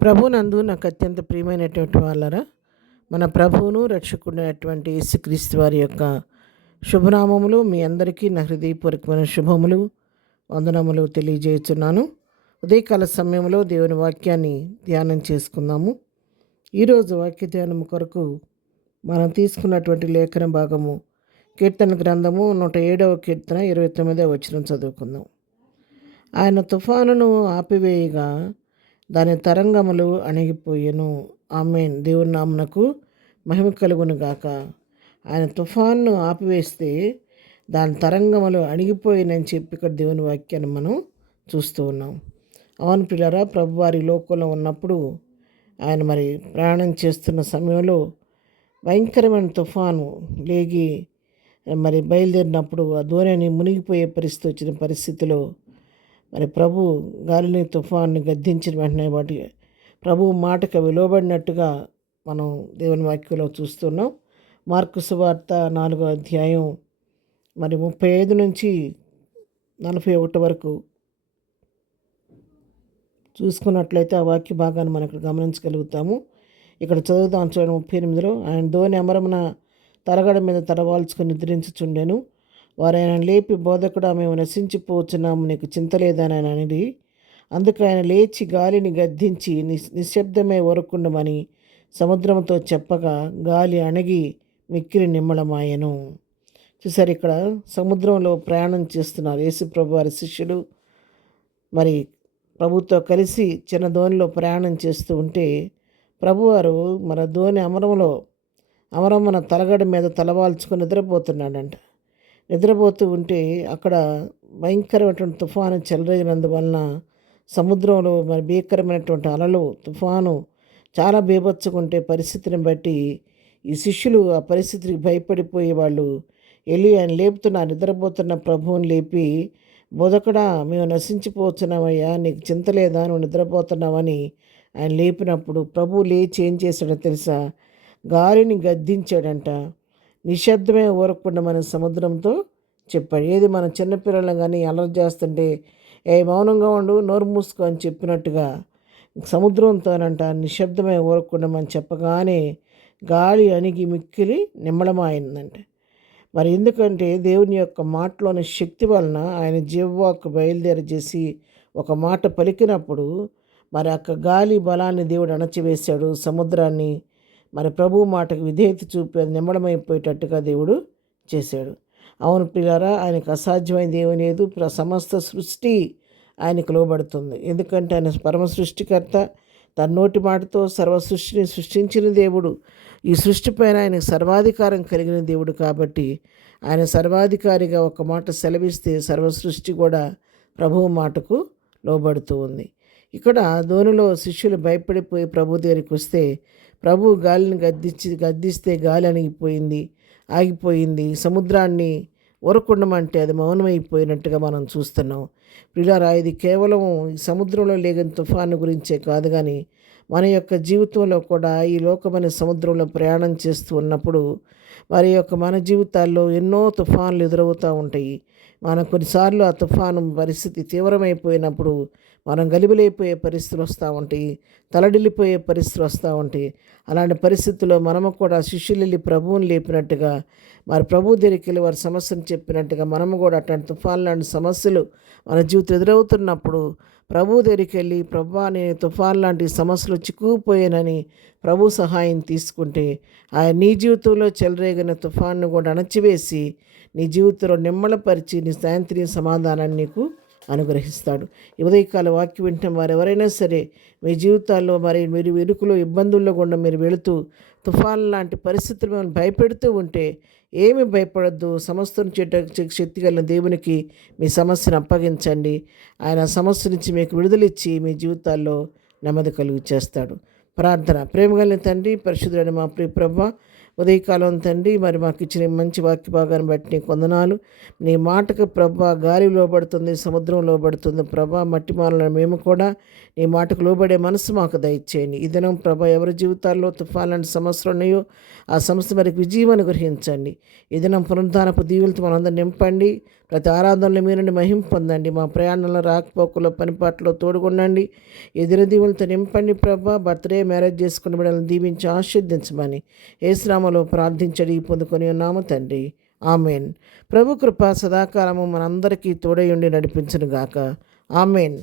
ప్రభునందు నాకు అత్యంత ప్రియమైనటువంటి వాళ్ళరా, మన ప్రభువును రక్షకుడైనటువంటి యేసుక్రీస్తు వారి యొక్క శుభనామములు మీ అందరికీ నా హృదయపూర్వకమైన శుభములు వందనములు తెలియజేస్తున్నాను. ఉదయకాల సమయంలో దేవుని వాక్యాన్ని ధ్యానం చేసుకుందాము. ఈరోజు వాక్య ధ్యానం కొరకు మనం తీసుకున్నటువంటి లేఖన భాగము కీర్తన గ్రంథము 107వ కీర్తన 29వ వచనం చదువుకుందాం. ఆయన తుఫానును ఆపివేయగా దాని తరంగములు అణిగిపోయెను. ఆమేన్. దేవుని నామమునకు మహిమ కలుగును గాక. ఆయన తుఫాన్ను ఆపివేస్తే దాని తరంగములు అణిగిపోయినని చెప్పి ఇక్కడ దేవుని వాక్యాన్ని మనం చూస్తూ ఉన్నాం. అవును పిల్లరా, ప్రభువారి లోకంలో ఉన్నప్పుడు ఆయన మరి ప్రయాణం చేస్తున్న సమయంలో భయంకరమైన తుఫాను లేగి మరి బయలుదేరినప్పుడు ఆ దోణిని మునిగిపోయే పరిస్థితి వచ్చిన పరిస్థితిలో మరి ప్రభు గాలిని తుఫాన్ని గద్దించిన వెంటనే వాటి ప్రభు మాటకు అవి లోబడినట్టుగా మనం దేవుని వాక్యంలో చూస్తున్నాం. మార్కు సువార్త 4వ అధ్యాయం మరి 35 నుంచి 41 వరకు చూసుకున్నట్లయితే ఆ వాక్య భాగాన్ని మనం ఇక్కడ గమనించగలుగుతాము. ఇక్కడ చదువుతాం చూడండి. 38లో ఆయన దోణి అమరమున తలగడ మీద తలవాల్చుకొని నిద్రించుచుండెను. వారు ఆయన లేపి, బోధకుడా, మేము నశించిపోవచ్చున్నాము, నీకు చింత లేదని ఆయన అనేది. అందుకు ఆయన లేచి గాలిని గద్దించి నిశ్శబ్దమే ఊరకుండమని సముద్రంతో చెప్పగా గాలి అణగి మిక్కిలి నిమ్మళమాయెను. చూసారు, ఇక్కడ సముద్రంలో ప్రయాణం చేస్తున్నారు యేసు ప్రభు వారి శిష్యులు. మరి ప్రభుతో కలిసి చిన్న దోణిలో ప్రయాణం చేస్తూ ఉంటే ప్రభువారు మన దోణి అమరమున తలగడ మీద తలవాల్చుకొని నిద్రపోతున్నాడంట. నిద్రపోతూ ఉంటే అక్కడ భయంకరమైనటువంటి తుఫాను చెలరేగినందువలన సముద్రంలో మరి భీకరమైనటువంటి అలలు, తుఫాను చాలా బీభత్సకుంటే పరిస్థితిని బట్టి ఈ శిష్యులు ఆ పరిస్థితికి భయపడిపోయి వాళ్ళు వెళ్ళి ఆయన లేపుతున్నారు. నిద్రపోతున్న ప్రభువుని లేపి, బోధకుడా, మేము నశించిపోతున్నామయ్యా, నీకు చింత లేదా, నువ్వు నిద్రపోతున్నావని ఆయన లేపినప్పుడు ప్రభు లేచి ఏం చేశాడో తెలుసా? గాలిని గద్దించాడంట. నిశ్శబ్దమే ఊరకుండా మన సముద్రంతో చెప్పాడు. ఏది మన చిన్నపిల్లలను కానీ అలర్ట్ చేస్తుంటే మౌనంగా ఉండు, నోరు మూసుకో అని చెప్పినట్టుగా సముద్రంతోనంట నిశ్శబ్దమే ఊరకుండా మనం చెప్పగానే గాలి అణిగి మిక్కిలి నిమ్మళమైందంట. మరి ఎందుకంటే దేవుని యొక్క మాటలోని శక్తి వలన ఆయన జీవవాక్కు బయలుదేరజేసి ఒక మాట పలికినప్పుడు మరి అక్క గాలి బలాన్ని దేవుడు అణచివేశాడు. సముద్రాన్ని మరి ప్రభు మాటకు విధేయత చూపి అది నిమ్మడమైపోయేటట్టుగా దేవుడు చేశాడు. అవును ప్రియులారా, ఆయనకు అసాధ్యమైన దేవుని లేదు. సమస్త సృష్టి ఆయనకు లోబడుతుంది. ఎందుకంటే ఆయన పరమ సృష్టికర్త. తన నోటి మాటతో సర్వ సృష్టిని సృష్టించిన దేవుడు. ఈ సృష్టిపైన ఆయనకు సర్వాధికారం కలిగిన దేవుడు కాబట్టి ఆయన సర్వాధికారిగా ఒక మాట సెలవిస్తే సర్వ సృష్టి కూడా ప్రభువు మాటకు లోబడుతూ ఉంది. ఇక్కడ దోణిలో శిష్యులు భయపడిపోయి ప్రభు దగ్గరికి వస్తే ప్రభు గాలిని గద్దిస్తే గాలి ఆగిపోయింది. సముద్రాన్ని ఊరకుండమంటే అది మౌనమైపోయినట్టుగా మనం చూస్తున్నాం. ప్రియులారా, ఇది కేవలం సముద్రంలో లేని తుఫాను గురించే కాదు, కానీ మన యొక్క జీవితంలో కూడా ఈ లోకమైన సముద్రంలో ప్రయాణం చేస్తూ ఉన్నప్పుడు మన జీవితాల్లో ఎన్నో తుఫాన్లు ఎదురవుతూ ఉంటాయి. కొన్నిసార్లు ఆ తుఫాను పరిస్థితి తీవ్రమైపోయినప్పుడు మనం గలిబిలైపోయే పరిస్థితులు వస్తూ ఉంటాయి, తలడిల్లిపోయే పరిస్థితులు వస్తూ ఉంటాయి. అలాంటి పరిస్థితుల్లో మనము కూడా శిష్యులు వెళ్ళి ప్రభువుని లేపినట్టుగా మరి ప్రభు దగ్గరికి వెళ్ళి వారి సమస్యను చెప్పినట్టుగా మనము కూడా అట్లాంటి తుఫాన్ లాంటి సమస్యలు మన జీవితం ఎదురవుతున్నప్పుడు ప్రభు దగ్గరికి వెళ్ళి, ప్రభువా, నేను తుఫాన్ లాంటి సమస్యలు చిక్కుకుపోయానని ప్రభు సహాయం తీసుకుంటే ఆయన నీ జీవితంలో చెలరేగిన తుఫాన్ను కూడా అణచివేసి నీ జీవితంలో నిమ్మలపరిచి నీ శాంతిని సమాధానాన్ని నీకు అనుగ్రహిస్తాడు. ఉదయకాల వాక్యం వింటున్న వారు ఎవరైనా సరే మీ జీవితాల్లో మరి మీరు ఇరుకులో ఇబ్బందుల్లో గుండా మీరు వెళుతూ తుఫాన్ లాంటి పరిస్థితులు మిమ్మల్ని భయపెడుతూ ఉంటే ఏమి భయపడద్దు. సమస్యను శక్తి కలిగిన దేవునికి మీ సమస్యను అప్పగించండి. ఆయన సమస్య నుంచి మీకు విడుదలిచ్చి మీ జీవితాల్లో నెమ్మది కలుగు చేస్తాడు. ప్రార్థన. ప్రేమ కలిగిన తండ్రి, పరిశుద్ధుడైన మా ప్రియ ప్రభువా, ఉదయకాలం తండ్రి, మరి మాకు ఇచ్చిన మంచి వాక్య భాగాన్ని బట్టి నీకు వందనాలు. నీ మాటకు ప్రభా గాలి లోబడుతుంది, సముద్రం లోబడుతుంది ప్రభా. మట్టి మానలను మేము కూడా నీ మాటకు లోబడే మనసు మాకు దయచేయండి. ఈ దినం ప్రభా ఎవరి జీవితాల్లో తుఫాన్ లాంటి సమస్యలు ఉన్నాయో ఆ సమస్య మరికి విజయం అనుగ్రహించండి. ఈ దినం పునరుద్ధానపు దీవులతో మనందరూ నింపండి. ప్రతి ఆరాధనలో మీ నుండి మహిమ పొందండి. మా ప్రయాణంలో రాకపోకలో పనిపాట్లో తోడుకొనండి. ఎదురు దీవులతో నింపండి ప్రభా. బర్త్డే మ్యారేజ్ చేసుకుని బిడ్డలను దీవించి ఆశీర్దించమని యేసునామములో ప్రార్థించడి పొందుకొని ఉన్నాము తండ్రి. ఆమెన్. ప్రభు కృప సదాకాలము మనందరికీ తోడయుండి నడిపించును గాక. ఆమెన్.